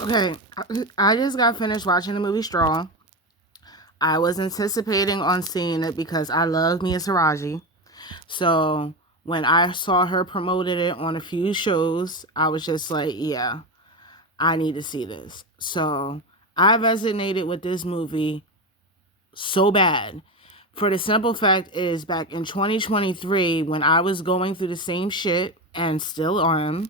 Okay, I just got finished watching the movie Straw. I was anticipating on seeing it because I love Mia Taraji. So when I saw her promoted it on a few shows, I was just like, yeah, I need to see this. So I resonated with this movie so bad. For the simple fact is back in 2023 when I was going through the same shit and still am,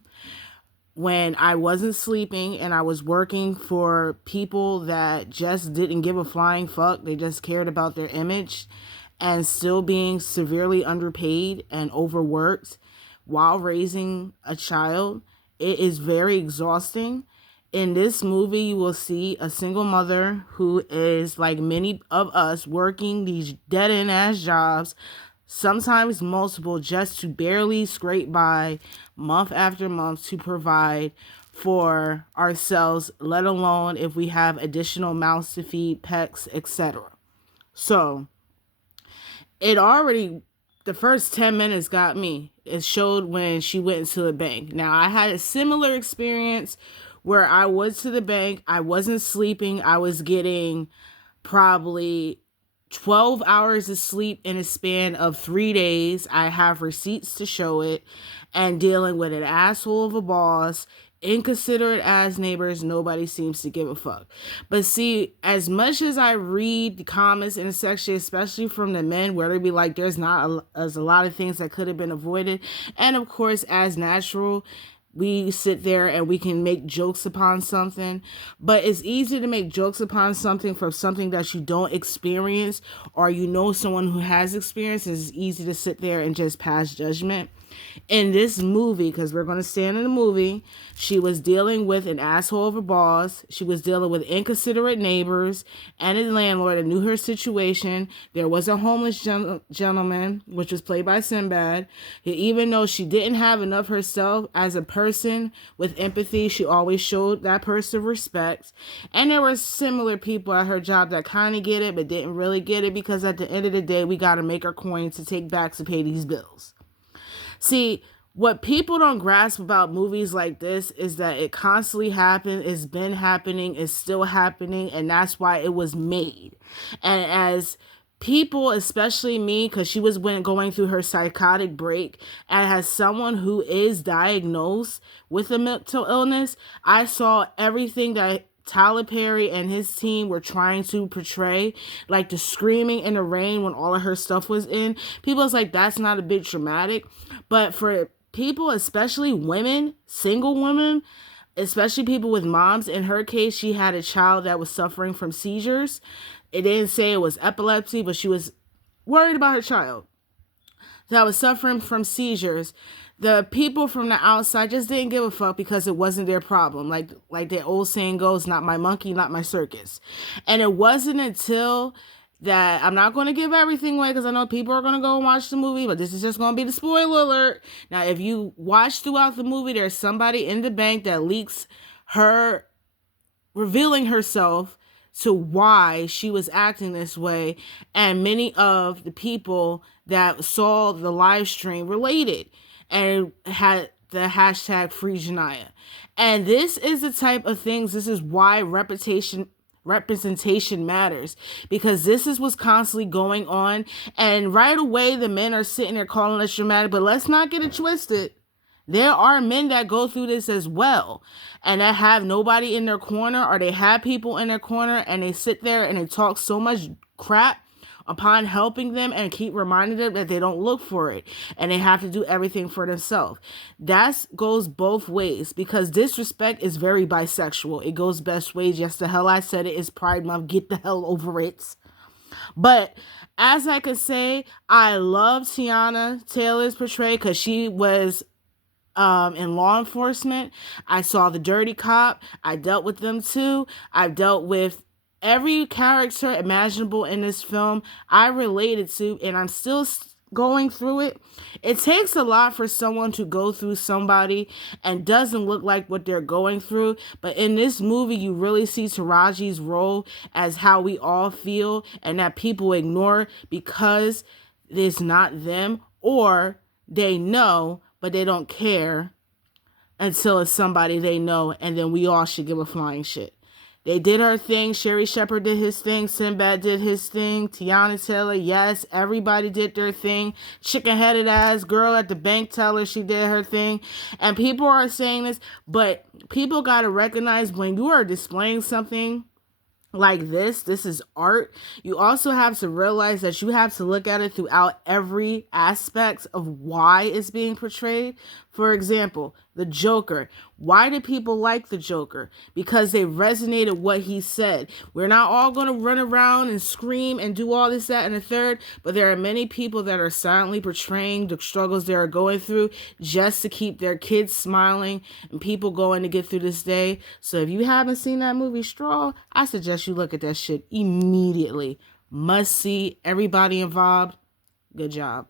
when I wasn't sleeping and I was working for people that just didn't give a flying fuck, they just cared about their image, and still being severely underpaid and overworked while raising a child, it is very exhausting. In this movie, you will see a single mother who is, like many of us, working these dead end ass jobs, sometimes multiple, just to barely scrape by month after month to provide for ourselves, let alone if we have additional mouths to feed, pets, etc. So, it already, the first 10 minutes got me. It showed when she went into the bank. Now, I had a similar experience where I went to the bank. I wasn't sleeping. I was getting probably 12 hours of sleep in a span of 3 days. I have receipts to show it, and dealing with an asshole of a boss, inconsiderate as neighbors, nobody seems to give a fuck. But see, as much as I read the comments in the section, especially from the men, where they be like, there's not as a lot of things that could have been avoided. And of course, as natural, we sit there and we can make jokes upon something, but it's easy to make jokes upon something from something that you don't experience, or you know someone who has experience. It's easy to sit there and just pass judgment. In this movie, because we're going to stand in the movie, she was dealing with an asshole of a boss. She was dealing with inconsiderate neighbors and a landlord that knew her situation. There was a homeless gentleman, which was played by Sinbad. Even though she didn't have enough herself as a person with empathy, she always showed that person respect. And there were similar people at her job that kind of get it, but didn't really get it, because at the end of the day, we got to make our coin to take back to pay these bills. See, what people don't grasp about movies like this is that it constantly happens, it's been happening, it's still happening, and that's why it was made. And as people, especially me, because she was going through her psychotic break, and as someone who is diagnosed with a mental illness, I saw everything that Tyler Perry and his team were trying to portray, like the screaming in the rain when all of her stuff was in. People was like, that's not a bit dramatic. But for people, especially women, single women, especially people with moms, in her case, she had a child that was suffering from seizures. It didn't say it was epilepsy, but she was worried about her child that was suffering from seizures. The people from the outside just didn't give a fuck because it wasn't their problem. Like the old saying goes, not my monkey, not my circus. And it wasn't until that, I'm not going to give everything away because I know people are going to go and watch the movie, but this is just going to be the spoiler alert. Now, if you watch throughout the movie, there's somebody in the bank that leaks her revealing herself to why she was acting this way, and many of the people that saw the live stream related and had the hashtag free Janaya. And this is the type of things, this is why representation matters, because this is what's constantly going on. And right away the men are sitting there calling us dramatic, but let's not get it twisted. There are men that go through this as well, and that have nobody in their corner, or they have people in their corner and they sit there and they talk so much crap upon helping them and keep reminding them that they don't look for it and they have to do everything for themselves. That goes both ways, because disrespect is very bisexual. It goes best ways. Yes, the hell I said it. Is Pride Month. Get the hell over it. But as I could say, I love Tiana Taylor's portrayal because she was in law enforcement. I saw the dirty cop. I dealt with them too. I've dealt with every character imaginable in this film. I related to, and I'm still going through it. It takes a lot for someone to go through somebody and doesn't look like what they're going through. But in this movie, you really see Taraji's role as how we all feel, and that people ignore because it's not them, or they know but they don't care until it's somebody they know, and then we all should give a flying shit. They did her thing. Sherry Shepherd did his thing. Sinbad did his thing. Tiana Taylor, yes, everybody did their thing. Chicken-headed ass girl at the bank teller, she did her thing. And people are saying this, but people got to recognize when you are displaying something like this is art. You also have to realize that you have to look at it throughout every aspect of why it's being portrayed. For example, the Joker. Why did people like the Joker? Because they resonated what he said. We're not all going to run around and scream and do all this, that, and the third, but there are many people that are silently portraying the struggles they are going through just to keep their kids smiling and people going to get through this day. So if you haven't seen that movie Straw, I suggest you look at that shit immediately. Must see. Everybody involved. Good job.